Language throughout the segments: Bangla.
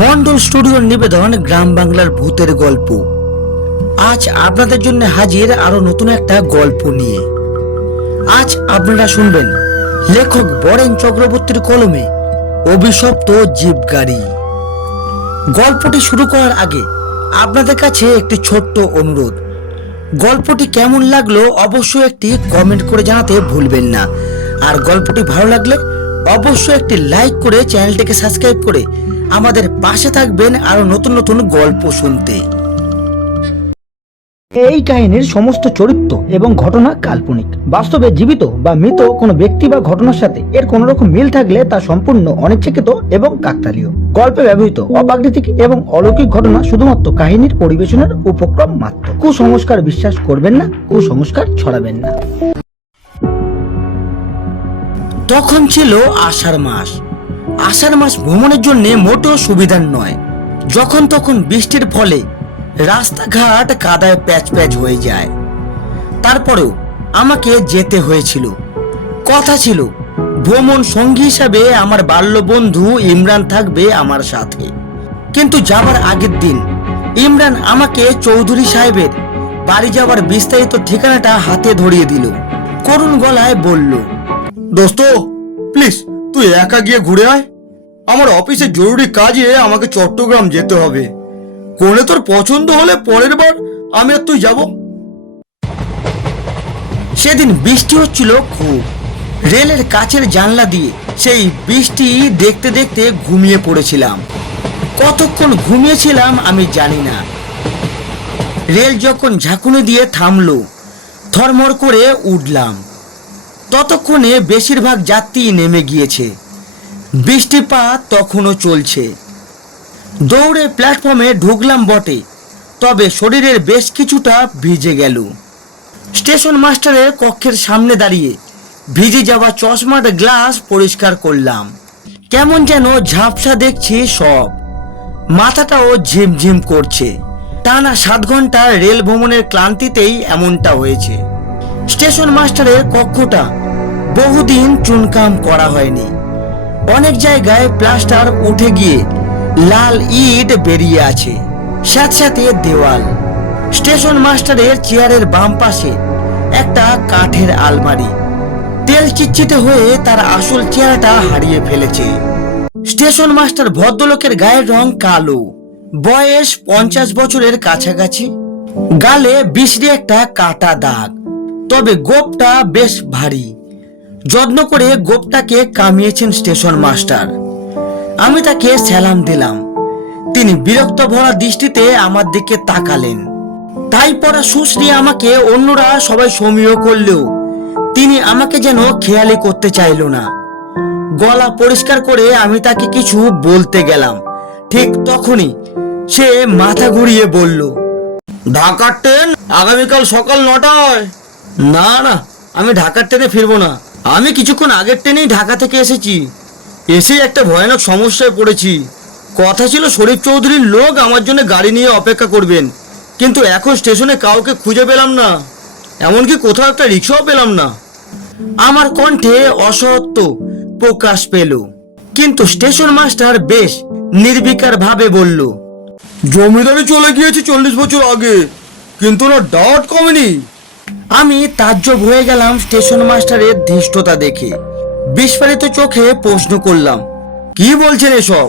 মন্ডল স্টুডিওর নিবেদন গ্রাম বাংলার ভূতের গল্প। আজ আপনাদের জন্য হাজির আরও নতুন একটা গল্প নিয়ে। আজ আপনারা শুনবেন লেখক বরেন চক্রবর্তীর কলমে অভিশপ্ত জীব গাড়ি গল্পটি শুরু করার আগে আপনাদের কাছে একটি ছোট্ট অনুরোধ। গল্পটি কেমন লাগল অবশ্যই একটি কমেন্ট করে জানাতে ভুলবেন না। আর গল্পটি ভালো লাগলে অবশ্যই একটি লাইক করে চ্যানেলটিকে সাবস্ক্রাইব করে আমাদের পাশে থাকবেন আরও নতুন নতুন গল্প শুনতে। এই কাহিনীর সমস্ত চরিত্র এবং ঘটনা কাল্পনিক। বাস্তবে জীবিত বা মৃত কোনো ব্যক্তি বা ঘটনার সাথে এর কোন রকম মিল থাকলে তা সম্পূর্ণ অনিচ্ছাকৃত এবং কাকতালীয়। গল্পে ব্যবহৃত অপ্রাকৃতিক এবং অলৌকিক ঘটনা শুধুমাত্র কাহিনীর পরিবেশনের উপক্রম মাত্র। কুসংস্কার বিশ্বাস করবেন না, কুসংস্কার ছড়াবেন না। তখন ছিল আষাঢ় মাস। আষাঢ় মাস ভ্রমণের জন্য মোটেও সুবিধার নয়। যখন তখন বৃষ্টির ফলে রাস্তাঘাট কাদায় প্যাচ প্যাচ হয়ে যায়। তারপরেও আমাকে যেতে হয়েছিল। কথা ছিল, ভ্রমণ সঙ্গী হিসাবে আমার বাল্য বন্ধু ইমরান থাকবে আমার সাথে। কিন্তু যাবার আগের দিন ইমরান আমাকে চৌধুরী সাহেবের বাড়ি যাওয়ার বিস্তারিত ঠিকানাটা হাতে ধরিয়ে দিল। করুণ গলায় বলল দোস্ত প্লিজ তুই একা গিয়ে ঘুরে আয়। আমার অফিসে জরুরি কাজে আমাকে চট্টগ্রাম যেতে হবে। কোনে তোর পছন্দ হলে পরের বার আমি আর তুই যাব। সেদিন বৃষ্টি হচ্ছিল খুব। রেলের কাছের জানলা দিয়ে সেই বৃষ্টি দেখতে দেখতে ঘুমিয়ে পড়েছিলাম। কতক্ষণ ঘুমিয়েছিলাম আমি জানি না। রেল যখন ঝাঁকুনি দিয়ে থামলো, থরমর করে উঠলাম। ততক্ষণে বেশিরভাগ যাত্রী নেমে গিয়েছে। বৃষ্টিপাত তখনও চলছে। দৌড়ে প্ল্যাটফর্মে ঢুকলাম বটে, তবে শরীরের বেশ কিছুটা ভিজে গেল। স্টেশন মাস্টারের কক্ষের সামনে দাঁড়িয়ে ভিজে যাওয়া চশমার গ্লাস পরিষ্কার করলাম। কেমন যেন ঝাপসা দেখছি সব। মাথাটাও ঝিমঝিম করছে। টানা সাত ঘণ্টা রেল ভ্রমণের ক্লান্তিতেই এমনটা হয়েছে। স্টেশন মাস্টারের কক্ষটা বহুদিন চুনকাম করা হয়নি। অনেক জায়গায় প্লাস্টার উঠে গিয়ে লাল ইট বেরিয়ে আছে। স্যাঁতস্যাঁতে দেওয়াল। স্টেশন মাস্টারের চেয়ারের বাম পাশে একটা কাঠের আলমারি। তেল চিটচিটে হয়ে তার আসল চেহারাটা হারিয়ে ফেলেছে। স্টেশন মাস্টার ভদ্রলোকের গায়ের রং কালো। বয়স পঞ্চাশ বছরের কাছাকাছি। গালে বিশ্রী একটা কাটা দাগ। তবে গোপটা বেশ ভারী। যত্ন করে গোপটাকে কামিয়েছেন স্টেশন মাস্টার। আমি তাকে সালাম দিলাম। তিনি বিরক্ত ভরা দৃষ্টিতে আমার দিকে তাকালেন। তাই পরা সুশ্রী আমাকে অন্যরা সবাই সমীহ করলেও তিনি আমাকে যেন খেয়ালি করতে চাইল না। গলা পরিষ্কার করে আমি তাকে কিছু বলতে গেলাম। ঠিক তখনই সে মাথা ঘুরিয়ে বলল, ঢাকার ট্রেন আগামীকাল সকাল নটায়। না না, আমি ঢাকার ট্রেনে ফিরবো না। আমি কিছুক্ষণ আগের ট্রেনেই ঢাকা থেকে এসেছি। এসেই একটা ভয়ানক সমস্যায় পড়েছি। কথা ছিল শরীফ চৌধুরীর লোক আমার জন্য গাড়ি নিয়ে অপেক্ষা করবেন। কিন্তু এখন স্টেশনে কাউকে খুঁজে পেলাম না। এমনকি কোথাও একটা রিক্সাও পেলাম না। আমার কণ্ঠে অসত্য প্রকাশ পেল। কিন্তু স্টেশন মাস্টার বেশ নির্বিকার ভাবে বলল, জমিদারি চলে গিয়েছে চল্লিশ বছর আগে। কিন্তু না ডাউট কমেনি? আমি তাজ্জব হয়ে গেলাম স্টেশন মাস্টারের ধৃষ্টতা দেখে। বিস্ফারিত চোখে প্রশ্ন করলাম, কি বলছেন এসব?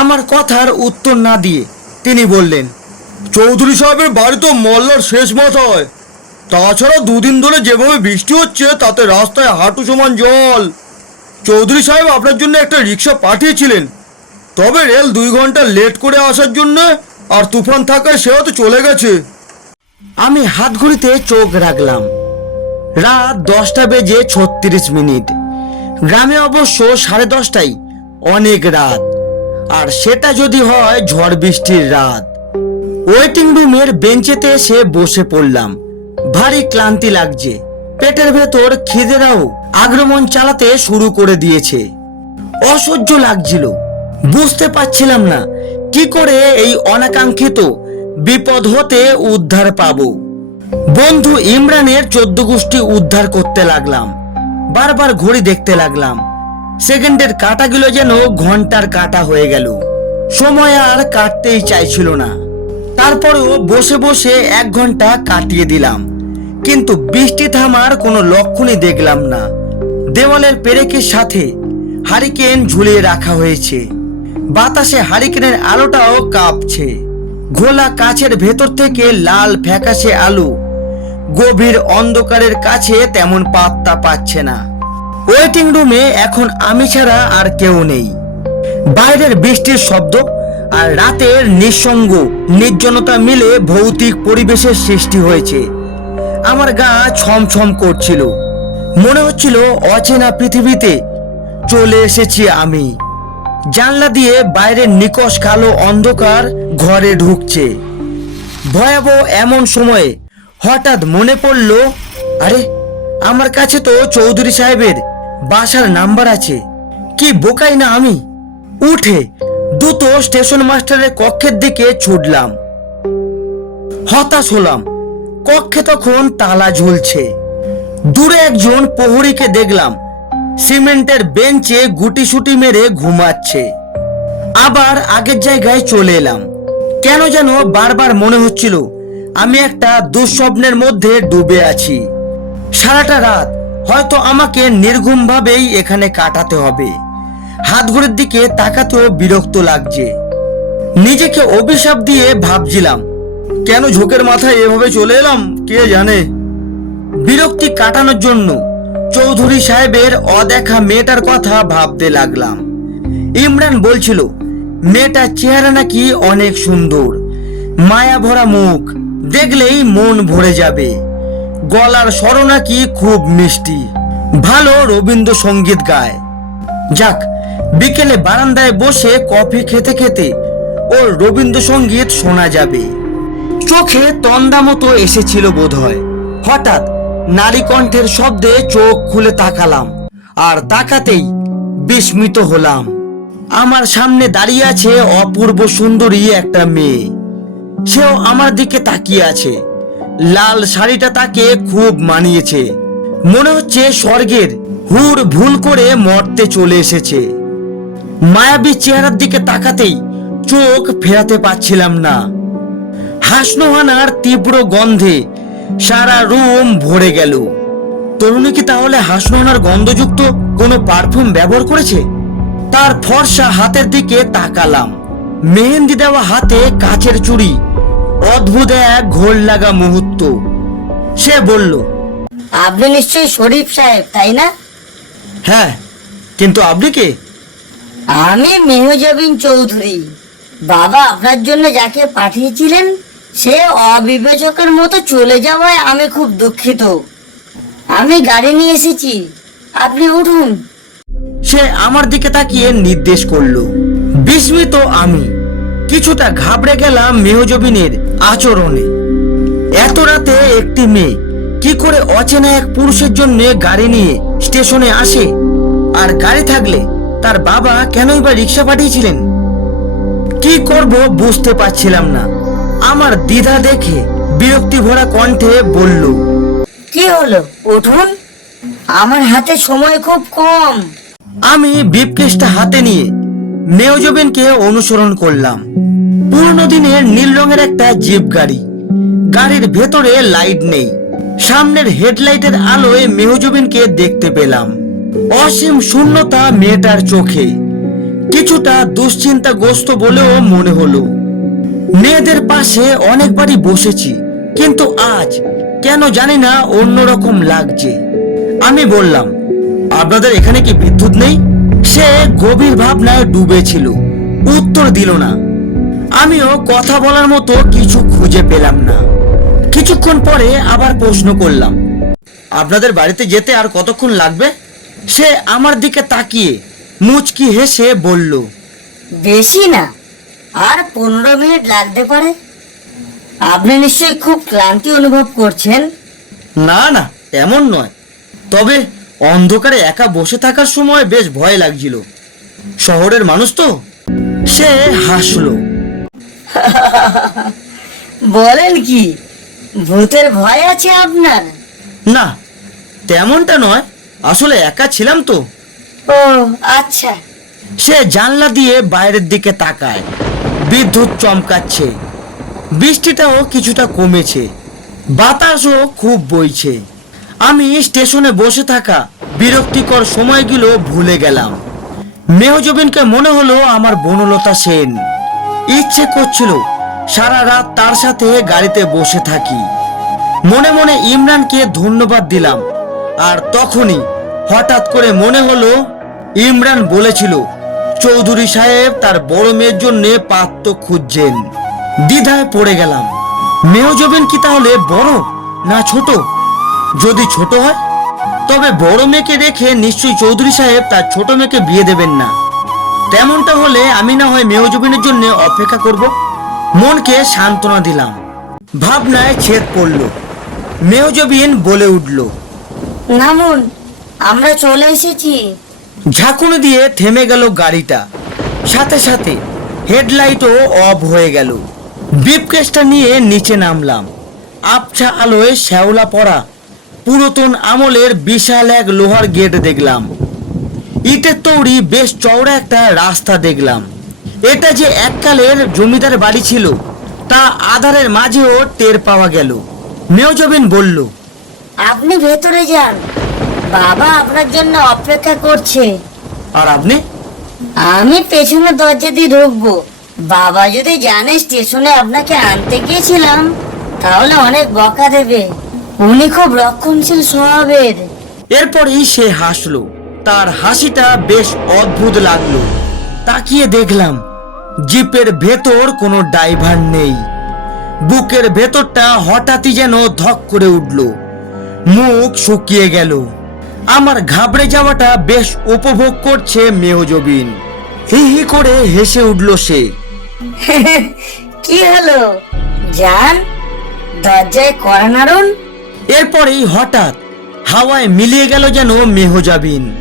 আমার কথার উত্তর না দিয়ে তিনি বললেন, চৌধুরী সাহেবের বাড়ি তো মল্লার শেষ মাথায়। তাছাড়া দুদিন ধরে যেভাবে বৃষ্টি হচ্ছে, তাতে রাস্তায় হাঁটু সমান জল। চৌধুরী সাহেব আপনার জন্য একটা রিক্সা পাঠিয়েছিলেন। তবে রেল দুই ঘণ্টা লেট করে আসার জন্য আর তুফান থাকায় সেও তো চলে গেছে। আমি হাত ঘড়িতে চোখ রাখলাম। রাত দশটা বেজে ছত্রিশ মিনিট। গ্রামে অবশ্য সাড়ে দশটাই, অনেক রাত। আর সেটা যদি হয় ঝড় বৃষ্টির রাত। ওয়েটিং রুমের বেঞ্চেতে এসে বসে পড়লাম। ভারী ক্লান্তি লাগছে। পেটের ভেতর খিদেরাও আগ্রমণ চালাতে শুরু করে দিয়েছে। অসহ্য লাগছিল। বুঝতে পারছিলাম না, কি করে এই অনাকাঙ্ক্ষিত বিপদ হতে উদ্ধার পাবো। বন্ধু ইমরানের চোদ্দ গোষ্ঠী উদ্ধার করতে লাগলাম। বারবার ঘড়ি দেখতে লাগলাম। সেকেন্ডের কাটাগুলো যেন ঘণ্টার কাটা হয়ে গেল। সময় আর কাটতেই চাইছিল না। তারপরেও বসে বসে এক ঘণ্টা কাটিয়ে দিলাম। কিন্তু বৃষ্টি থামার কোনো লক্ষণই দেখলাম না। দেওয়ালের পেরেকের সাথে হারিকেন ঝুলিয়ে রাখা হয়েছে। বাতাসে হারিকেনের আলোটাও কাঁপছে। ঘোলা কাছের ভেতর থেকে লাল ফ্যাকাশে আলো। গভীর অন্ধকারের কাছে তেমন পাত্তা পাচ্ছে না। ওয়েটিং রুমে এখন আমি ছাড়া আর কেউ নেই। বাইরের বৃষ্টির শব্দ আর রাতের নিঃসঙ্গ, নির্জনতা মিলে ভৌতিক পরিবেশের সৃষ্টি হয়েছে। আমার গা ছমছম করছিল। মনে হচ্ছিল অচেনা পৃথিবীতে চলে এসেছি আমি। জানলা দিয়ে বাইরের নিকশ কালো অন্ধকার ঘরে ঢুকছে। ভয়াবহ এমন সময়ে হঠাৎ মনে পড়ল, আরে, আমার কাছে তো চৌধুরী সাহেবের বাসার নাম্বার আছে। কি বোকাই না আমি? উঠে দ্রুত স্টেশন মাস্টারের কক্ষের দিকে ছুটলাম। হতাশ হলাম, কক্ষে তখন তালা ঝুলছে। দূরে একজন প্রহরীকে দেখলাম সিমেন্টের বেঞ্চে গুটিসুটি মেরে ঘুমাচ্ছে। আবার আগের জায়গায় চলে এলাম। কেন যেন বারবার মনে হচ্ছিল, আমি একটা দুঃস্বপ্নের মধ্যে ডুবে আছি। সারাটা রাত হয়তো আমাকে নির্ঘুমভাবেই এখানে কাটাতে হবে। হাত ঘড়ির দিকে তাকাতেও বিরক্ত লাগছে। নিজেকে অভিশাপ দিয়ে ভাবছিলাম, কেন ঝোঁকের মাথায় এভাবে চলে এলাম, কে জানে? বিরক্তি কাটানোর জন্য চৌধুরী সাহেবের অদেখা মেয়েটার কথা ভাবতে লাগলাম। ইমরান বলছিল, মেয়েটার চেহারা নাকি অনেক সুন্দর। মায়া ভরা মুখ, দেখলেই মন ভরে যাবে। গলার স্বর নাকি খুব মিষ্টি। ভালো রবীন্দ্রসঙ্গীত গায়। যাক, বিকেলে বারান্দায় বসে কফি খেতে খেতে ওর রবীন্দ্রসঙ্গীত শোনা যাবে। চোখে তন্দা মতো এসেছিল বোধহয়। হঠাৎ নারী কণ্ঠের শব্দে চোখ খুলে তাকালাম, আর তাকাতেই বিস্মিত হলাম। আমার সামনে দাঁড়িয়ে আছে অপূর্ব সুন্দরী একটা মেয়ে। সেও আমার দিকে তাকিয়ে আছে। লাল শাড়িটা তাকে খুব মানিয়েছে। মনে হচ্ছে স্বর্গের হুর ভুল করে মরতে চলে এসেছে। মায়াবী চেহারার দিকে তাকাতেই চোখ ফেরাতে পারছিলাম না। হাসনোহানার তীব্র গন্ধে সারা রুম ভরে গেল। তরুণী কি তাহলে হাসনোহানার গন্ধযুক্ত কোনো পারফিউম ব্যবহার করেছে? তার ফর্সা হাতের দিকে তাকালাম। মেহেন্দি দেওয়া হাতে কাচের চুড়ি অদ্ভুত এক ঘোর লাগা মুহূর্ত। সে বলল আপনি নিশ্চয়ই শরীফ সাহেব তাই না? হ্যাঁ কিন্তু আপনি কে? আমি মেহজাবিন চৌধুরী। বাবা আপনার জন্য যাকে পাঠিয়েছিলেন সে অবিবেচকের মতো চলে যাওয়ায় আমি খুব দুঃখিত। আমি গাড়ি নিয়ে এসেছি। আপনি উঠুন। সে আমার দিকে তাকিয়ে নির্দেশ করল। বিস্মিত আমি। কিছুটা ঘাবড়ে গেলাম মেহজবিনের আচরণে। এত রাতে একটি মেয়ে কি করে অচেনা এক পুরুষের জন্য গাড়ি নিয়ে স্টেশনে আসে? আর গাড়ি থাকলে তার বাবা কেনই বা রিক্সা পাঠিয়েছিলেন? কি করব বুঝতে পারছিলাম না। আমার দ্বিধা দেখে বিরক্তি ভরা কণ্ঠে বলল কি হলো? উঠুন। আমার হাতে সময় খুব কম। আমি বিপকেসটা হাতে নিয়ে মেয়জবেনকে অনুসরণ করলাম। পুরনো দিনের নীল রঙের একটা জিপ গাড়ি। গাড়ির ভেতরে লাইট নেই। সামনের হেডলাইটের আলোয় মেহজবিনকে দেখতে পেলাম। অসীম শূন্যতা মেয়েটার চোখে। কিছুটা দুশ্চিন্তাগ্রস্ত বলেও মনে হলো। মেয়েদের পাশে অনেকবারই বসেছি, কিন্তু আজ কেন জানি না অন্যরকম লাগছে। আমি বললাম, আপনাদের এখানে কি বিদ্যুৎ নেই? সে গভীর ভাবনায় ডুবেছিল, উত্তর দিল না। আমিও কথা বলার মতো কিছু খুঁজে পেলাম না। কিছুক্ষণ পরে আবার প্রশ্ন করলাম, আপনাদের বাড়িতে যেতে আর কতক্ষণ লাগবে? সে আমার দিকে তাকিয়ে মুচকি হেসে বলল, বেশি না। আর পনেরো মিনিট লাগতে পারে। আপনি নিশ্চয়ই খুব ক্লান্তি অনুভব করছেন। না না এমন নয়। তবে অন্ধকারে একা বসে থাকার সময় বেশ ভয় লাগছিল। শহরের মানুষ তো সে হাসলো। বলেন কি ভূতের ভয় আছে আপনার? না তেমনটা নয়। আসলে একা ছিলাম তো। ও আচ্ছা। সে জানলা দিয়ে বাইরের দিকে তাকায়। বিদ্যুৎ চমকাচ্ছে। বৃষ্টিটাও কিছুটা কমেছে। বাতাসও খুব বইছে। আমি স্টেশনে বসে থাকা বিরক্তিকর সময়গুলো ভুলে গেলাম। মেহজবিনকে মনে হলো আমার বনলতা সেন। ইচ্ছে করছিল সারা রাত তার সাথে গাড়িতে বসে থাকি। মনে মনে ইমরানকে ধন্যবাদ দিলাম। আর তখনই হঠাৎ করে মনে হলো, ইমরান বলেছিল চৌধুরী সাহেব তার বড় মেয়ের জন্য পাত্র খুঁজছেন। দ্বিধায় পড়ে গেলাম। মেহজবিন কি তাহলে, বড় না ছোট? যদি ছোট হয়, তবে বড় মেয়েকে রেখে নিশ্চয়ই চৌধুরী সাহেব তার ছোট মেয়েকে বিয়ে দেবেন না। তেমনটা হলে আমি না হয় মেহজবিনের জন্য অপেক্ষা করব। মনকে সান্ত্বনা দিলাম। ভাবনায় ছেদ পড়ল। মেহজবিন বলে উঠল, নামুন, আমরা চলে এসেছি। ঝাঁকুনি দিয়ে থেমে গেল গাড়িটা। সাথে সাথে হেডলাইটও অফ হয়ে গেল। বিপকেসটা নিয়ে নিচে নামলাম। আবছা আলোয় শ্যাওলা পড়া পুরাতন আমলের বিশাল এক লোহার গেট দেখলাম। ইটের তৈরি বেশ চওড়া একটা রাস্তা দেখলাম। এটা যে এককালের জমিদার বাড়ি ছিল, তা আধারের মাঝেও টের পাওয়া গেল। মেয়জবিন বলল, আপনি ভেতরে যান। বাবা আপনার জন্য অপেক্ষা করছে। আর আপনি? আমি পেছনে দরজা দিয়ে ঢুকবো। বাবা যদি জানে স্টেশনে আপনাকে আনতে গিয়েছিলাম তাহলে অনেক বকা দেবে। উনি খুব রক্ষণশীল স্বভাবের। এরপরেই সে হাসলো। তার হাসিটা বেশ অদ্ভুত লাগল। তাকিয়ে দেখলাম জিপের ভেতর কোনো ড্রাইভার নেই। বুকের ভেতরটা হঠাৎই যেন ধক করে উঠল। মুখ শুকিয়ে গেল। আমার ঘাবড়ে যাওয়াটা বেশ উপভোগ করছে মেহজবিন। হি হি করে হেসে উঠল সে। কি হলো? যান দরজায় করা নাড়ুন। এরপরেই হঠাৎ হাওয়ায় মিলিয়ে গেল যেন মেহজাবিন।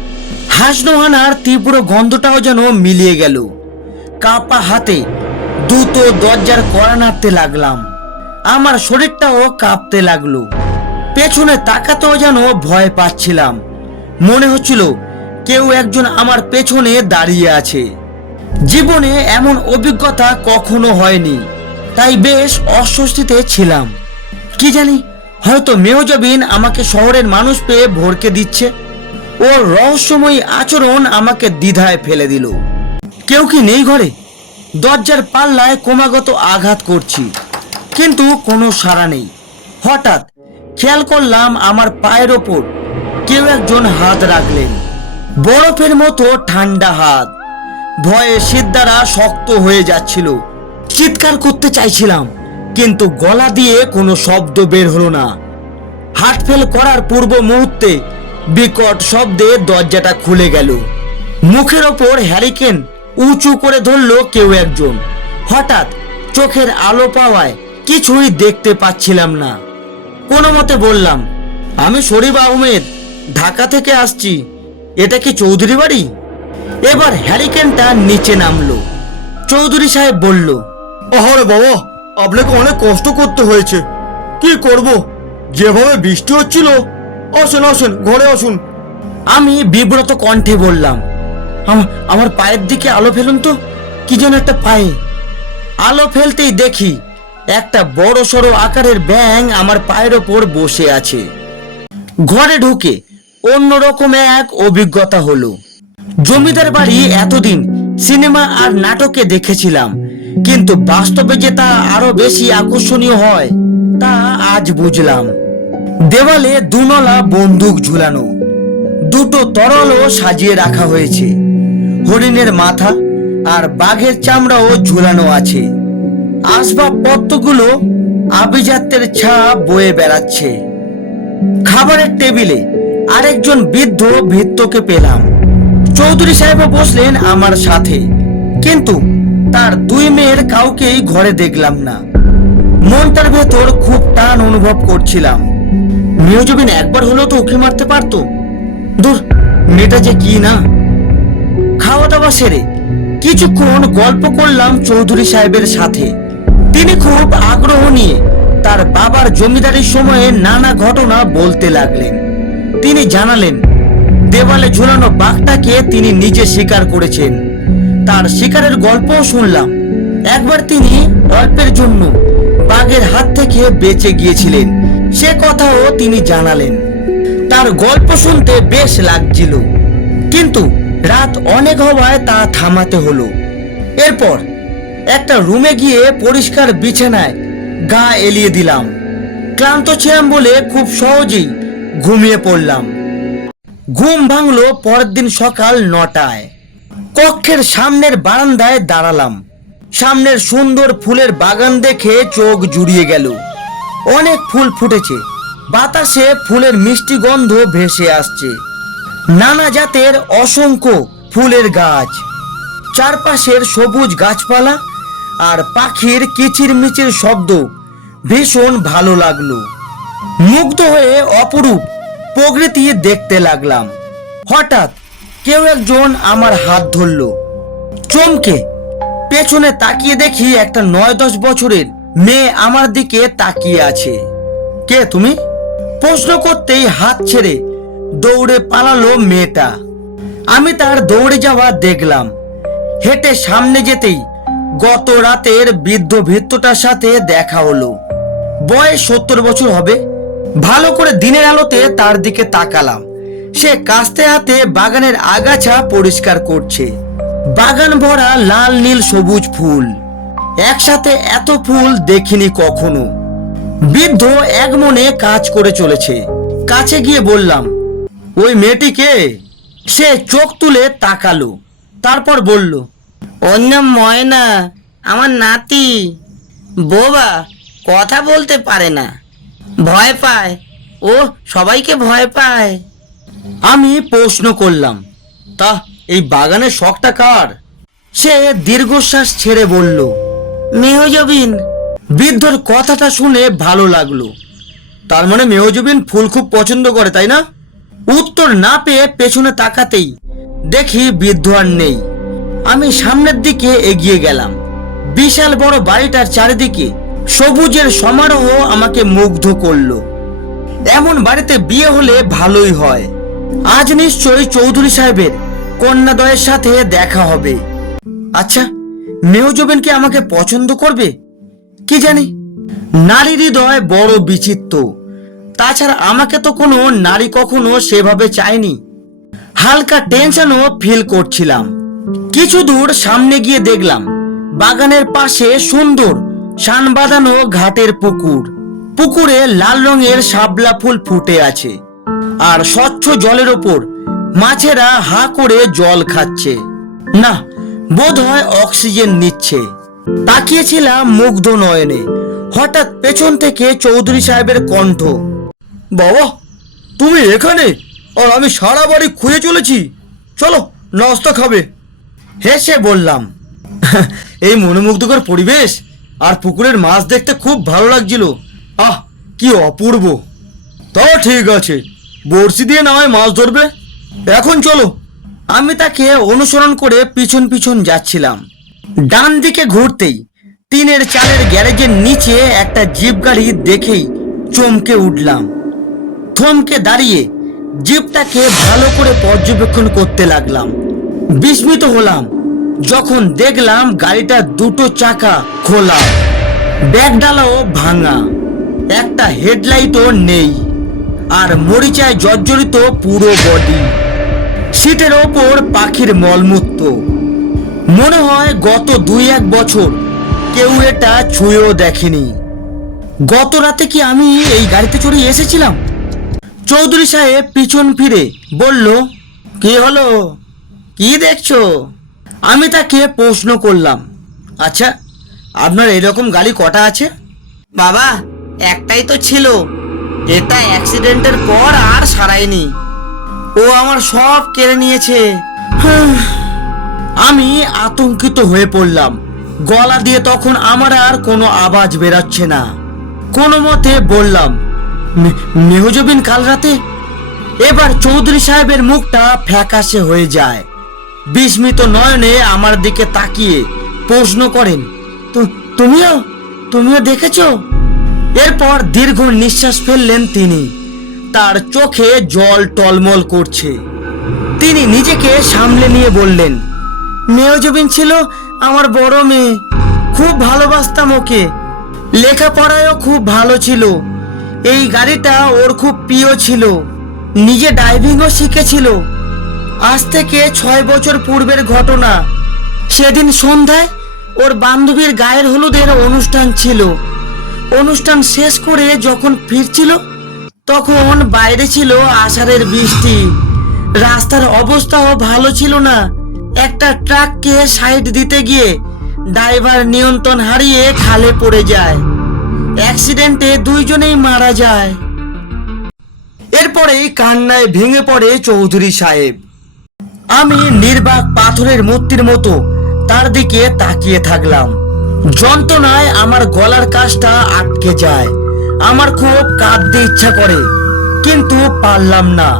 হাসনোহানার তীব্র গন্ধটাও যেন মিলিয়ে গেল। কাপা হাতে দ্রুত দরজার কড়া নাড়তে লাগলাম। আমার শরীরটাও কাঁপতে লাগল। পেছনে তাকাতেও যেন ভয় পাচ্ছিলাম। মনে হচ্ছিল কেউ একজন আমার পেছনে দাঁড়িয়ে আছে। জীবনে এমন অভিজ্ঞতা কখনো হয়নি, তাই বেশ অস্বস্তিতে ছিলাম। কি জানি, হয়তো মেহজাবিন আমাকে শহরের মানুষ পেয়ে ভরকে দিচ্ছে ওর রহস্যময়ী আচরণ আমাকে দ্বিধায় ফেলে দিল। কেউ কি নেই ঘরে? দরজার পাল্লায় ক্রমাগত আঘাত করছি, কিন্তু কোনো সাড়া নেই। হঠাৎ খেয়াল করলাম আমার পায়ের ওপর কেউ একজন হাত রাখলেন। বরফের মতো ঠান্ডা হাত। ভয়ে সিদ্ধারা শক্ত হয়ে যাচ্ছিল। চিৎকার করতে চাইছিলাম, কিন্তু গলা দিয়ে কোনো শব্দ বের হলো না। হাট ফেল করার পূর্ব মুহূর্তে বিকট শব্দে দরজাটা খুলে গেল। মুখের ওপর হ্যারিকেন উঁচু করে ধরলো কেউ একজন। হঠাৎ চোখের আলো পাওয়ায় কিছুই দেখতে পাচ্ছিলাম না। কোনো মতে বললাম, আমি শরীফ আহমেদ ঢাকা থেকে আসছি। এটা কি চৌধুরী বাড়ি? এবার হ্যারিকেনটা নিচে নামলো। চৌধুরী সাহেব বলল আহারে বাবা আপনাকে অনেক কষ্ট করতে হয়েছে। কি করব? যেভাবে বৃষ্টি হচ্ছিল আসুন আসুন ঘরে আসুন। আমি বিব্রত কণ্ঠে বললাম আমার পায়ের দিকে আলো ফেলুন তো কি যেন একটা পায়ে। আলো ফেলতেই দেখি একটা বড় সড়ো আকারের ব্যাং আমার পায়ের ওপর বসে আছে। ঘরে ঢুকে অন্যরকম এক অভিজ্ঞতা হলো। জমিদার বাড়ি এতদিন সিনেমা আর নাটকে দেখেছিলাম, কিন্তু বাস্তবে যে তা আরও বেশি আকর্ষণীয় হয়, তা আজ বুঝলাম। দেওয়ালে দুনলা বন্দুক ঝুলানো, দুটো তরলও সাজিয়ে রাখা হয়েছে। হরিণের মাথা আর বাঘের চামড়াও ঝুলানো আছে। আসবাবপত্রগুলো আভিজাত্যের ছাপ বয়ে বেড়াচ্ছে। খাবারের টেবিলে আরেকজন বৃদ্ধ ভৃত্যকে পেলাম। চৌধুরী সাহেবও বসলেন আমার সাথে। কিন্তু তার দুই মেয়ের কাউকেই ঘরে দেখলাম না। মনটার ভেতর খুব টান অনুভব করছিলাম। নিয়োজবিন একবার হলেও তো উঁকি মারতে পারতো। দূর, মেয়েটা যে কি না? খাওয়া দাওয়া সেরে কিছুক্ষণ গল্প করলাম চৌধুরী সাহেবের সাথে। তিনি খুব আগ্রহ নিয়ে তার বাবার জমিদারির সময়ে নানা ঘটনা বলতে লাগলেন। তিনি জানালেন, দেওয়ালে ঝুলানো বাঘটাকে তিনি নিজে শিকার করেছেন। তার শিকারের গল্পও শুনলাম। একবার তিনি অল্পের জন্য বাঘের হাত থেকে বেঁচে গিয়েছিলেন। সে কথাও তিনি জানালেন। তার গল্প শুনতে বেশ লাগছিল। কিন্তু রাত অনেক হওয়ায় তা থামাতে হলো। এরপর একটা রুমে গিয়ে পরিষ্কার বিছানায় গা এলিয়ে দিলাম। ক্লান্ত ছিলাম বলে খুব সহজেই ঘুমিয়ে পড়লাম। ঘুম ভাঙলো পরের দিন সকাল নটায়। কক্ষের সামনের বারান্দায় দাঁড়ালাম। সামনের সুন্দর ফুলের বাগান দেখে চোখ জুড়িয়ে গেল। অনেক ফুল ফুটেছে। বাতাসে ফুলের মিষ্টি গন্ধ ভেসে আসছে। নানা জাতের অসংখ্য ফুলের গাছ। চারপাশের সবুজ গাছপালা আর পাখির কিচিরমিচির শব্দ ভীষণ ভালো লাগল। মুগ্ধ হয়ে অপরূপ প্রকৃতি দেখতে লাগলাম। হঠাৎ কেউ একজন আমার হাত ধরলো। চমকে পেছনে তাকিয়ে দেখি একটা নয় দশ বছরের মেয়ে আমার দিকে তাকিয়ে আছে। কে তুমি? প্রশ্ন করতেই হাত ছেড়ে দৌড়ে পালালো মেয়েটা। আমি তার দৌড়ে যাওয়া দেখলাম। হেঁটে সামনে যেতেই গত রাতের বৃদ্ধ ভৃত্যটার সাথে দেখা হলো। বয়স সত্তর বছর হবে। ভালো করে দিনের আলোতে তার দিকে তাকালাম। সে কাস্তে হাতে বাগানের আগাছা পরিষ্কার করছে। বাগান ভরা লাল নীল সবুজ ফুল। একসাথে এত ফুল দেখিনি কখনো। বৃদ্ধ এক মনে কাজ করে চলেছে। কাছে গিয়ে বললাম, ওই মেয়েটিকে সে চোখ তুলে তাকালো। তারপর বলল, অন্য ময়না, আমার নাতি। বোবা কথা বলতে পারে না। ভয় পায়। ও সবাইকে ভয় পায়। আমি প্রশ্ন করলাম তা এই বাগানের শখটা কার? সে দীর্ঘশ্বাস ছেড়ে বলল মেহজবিন। বৃদ্ধর কথাটা শুনে ভালো লাগল। তার মানে মেহজবিন ফুল খুব পছন্দ করে তাই না? উত্তর না পেয়ে পেছনে তাকাতেই দেখি বৃদ্ধ আর নেই। আমি সামনের দিকে এগিয়ে গেলাম। বিশাল বড় বাড়িটার চারিদিকে সবুজের সমারোহ আমাকে মুগ্ধ করল। এমন বাড়িতে বিয়ে হলে ভালোই হয়। আজ নিশ্চয়ই চৌধুরী সাহেবের কন্যাদয়ের সাথে দেখা হবে। আচ্ছা মেহজবেন কি আমাকে পছন্দ করবে? কি জানি? নারী হৃদয় বড় বিচিত্র। তাছাড়া আমাকে তো কোনো নারী কখনো সেভাবে চায়নি। হালকা টেনশনও ফিল করছিলাম। কিছু দূর সামনে গিয়ে দেখলাম, বাগানের পাশে সুন্দর শান বাঁধানো ঘাটের পুকুর। পুকুরে লাল রঙের শাপলা ফুল ফুটে আছে। আর স্বচ্ছ জলের ওপর মাছেরা হা করে জল খাচ্ছে। না বোধ হয় অক্সিজেন নিচ্ছে। তাকিয়েছিলাম মুগ্ধ নয়নে। হঠাৎ পেছন থেকে চৌধুরী সাহেবের কণ্ঠ। বাবা, তুমি এখানে? আর আমি সারা বাড়ি খুঁজে চলেছি। চলো, নাস্তা খাবে। হেসে বললাম এই মনোমুগ্ধকর পরিবেশ আর পুকুরের মাছ দেখতে খুব ভালো লাগছিল। আহ, কি অপূর্ব। তা ঠিক আছে, বড়শি দিয়ে না হয় মাছ ধরবে। এখন চলো, আমি তাকে অনুসরণ করে পিছন পিছন যাচ্ছিলাম। ডান দিকে ঘুরতেই টিনের চালের গ্যারেজের নিচে একটা জিপ গাড়ি দেখেই চমকে উঠলাম। থমকে দাঁড়িয়ে জিপটাকে ভালো করে পর্যবেক্ষণ করতে লাগলাম। বিস্মিত হলাম। যখন দেখলাম গাড়িটার দুটো চাকা খোলা ব্যাগডালাও ভাঙা, একটা হেডলাইটও নেই, আর মরিচায় জর্জরিত পুরো বডি। সিটের ওপর পাখির মলমূত্র। মনে হয় গত দুই এক বছর কেউ এটা ছুঁয়েও দেখেনি। গত রাতে কি আমি এই গাড়িতে চড়ে এসেছিলাম? চৌধুরী সাহেব পিছন ফিরে বলল, কি হলো? কি দেখছ? আমি তাকে প্রশ্ন করলাম আচ্ছা আপনার এরকম গাড়ি কটা আছে? বাবা একটাই তো ছিল। এটা অ্যাক্সিডেন্টের পর আর সারায়নি। ও আমার সব কেড়ে নিয়েছে। আমি আতঙ্কিত হয়ে পড়লাম। গলা দিয়ে তখন আমার আর কোনো আওয়াজ বেরাচ্ছে না। কোনো মতে বললাম "মে- মেহজবিন কাল রাতে? এবার চৌধুরী সাহেবের মুখটা ফ্যাকাশে হয়ে যায়। বিস্মিত নয়নে আমার দিকে তাকিয়ে প্রশ্ন করেন, "তু- তুমিও? তুমিও দেখেছ? এরপর দীর্ঘ নিঃশ্বাস ফেললেন তিনি। তার চোখে জল টলমল করছে। তিনি নিজেকে সামলে নিয়ে বললেন, মেয়জবিন ছিল আমার বড় মেয়ে। খুব ভালোবাসতাম ওকে। লেখাপড়ায়ও খুব ভালো ছিল। এই গাড়িটা ওর খুব প্রিয় ছিল। নিজে ড্রাইভিংও শিখেছিল। আজ থেকে ছয় বছর পূর্বের ঘটনা। সেদিন সন্ধ্যায় ওর বান্ধবীর গায়ের হলুদের অনুষ্ঠান ছিল। অনুষ্ঠান শেষ করে যখন ফিরছিল, তখন বাইরে ছিল আষাঢ়ের বৃষ্টি। রাস্তার অবস্থাও ভালো ছিল না। একটা ট্রাককে সাইড দিতে গিয়ে ড্রাইভার নিয়ন্ত্রণ হারিয়ে খালে পড়ে যায়। অ্যাক্সিডেন্টে দুইজনেই মারা যায়। এরপরেই কান্নায় ভেঙে পড়ে চৌধুরী সাহেব। আমি নির্বাক পাথরের মূর্তির মতো তার দিকে তাকিয়ে থাকলাম। যন্ত্রণায় আমার গলার কাজটা আটকে যায়। আমার খুব কাঁদতে ইচ্ছা করে কিন্তু পারলাম না।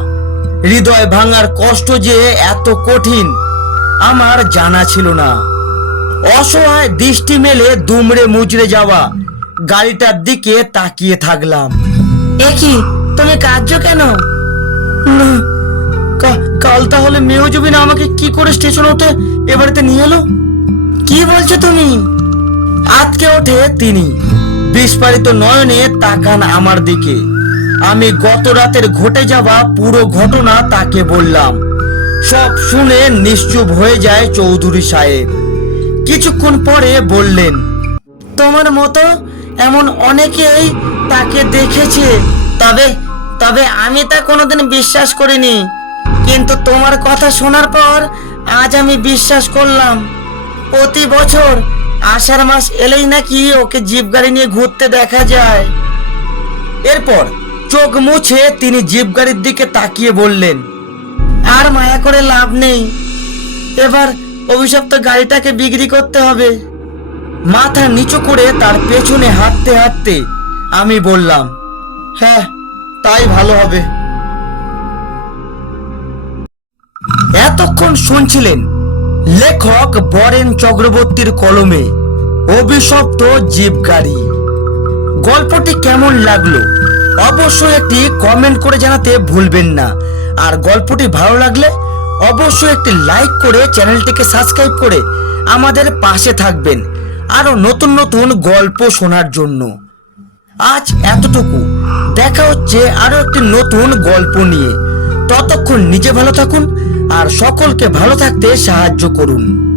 হৃদয় ভাঙার কষ্ট যে এত কঠিন আমার জানা ছিল না। অসহায় দৃষ্টি মেলে দুমড়ে মুচড়ে যাওয়া গাড়িটার দিকে তাকিয়ে থাকলাম। একই তুমি কাঁদছো কেন? না। কাল তাহলে মেহজবিন আমাকে কি করে স্টেশন হতে এ বাড়িতে নিয়ে এলো? কি বলছো তুমি? আজকে ওঠে তিনি। বিস্ফারিত নয়নে তাকান আমার দিকে। আমি গত রাতের ঘটে যাওয়া পুরো ঘটনা তাকে বললাম। সব শুনে নিশ্চুপ হয়ে যায় চৌধুরী সাহেব। কিছুক্ষণ পরে বললেন, তোমার মতো এমন অনেকেই তাকে দেখেছে। তবে তবে আমি তা কোনোদিন বিশ্বাস করিনি। কিন্তু তোমার কথা শোনার পর আজ আমি বিশ্বাস করলাম, প্রতি বছর আষাঢ় মাস এলেই নাকি ওকে জিপ গাড়ি নিয়ে ঘুরতে দেখা যায়। এরপর চোখ মুছে তিনি জিপ গাড়ির দিকে তাকিয়ে বললেন, আর মায়া করে লাভ নেই। এবার অভিশপ্ত গাড়িটাকে বিক্রি করতে হবে। মাথা নিচু করে তার পেছনে হাঁটতে হাঁটতে আমি বললাম হ্যাঁ তাই ভালো হবে। এতক্ষণ শুনছিলেন? লেখক বরেন চক্রবর্তীর কলমে, অভিশপ্ত জীব গাড়ি। গল্পটি কেমন লাগল? অবশ্যই একটি কমেন্ট করে জানাতে ভুলবেন না। আর গল্পটি ভালো লাগলে, অবশ্যই একটি লাইক করে চ্যানেলটিকে সাবস্ক্রাইব করে আমাদের পাশে থাকবেন। আরও নতুন নতুন গল্প শোনার জন্য। আজ এতটুকু। দেখা হচ্ছে আরও একটি নতুন গল্প নিয়ে। ততক্ষণ নিজে ভালো থাকুন আর সকলকে ভালো থাকতে সাহায্য করুন।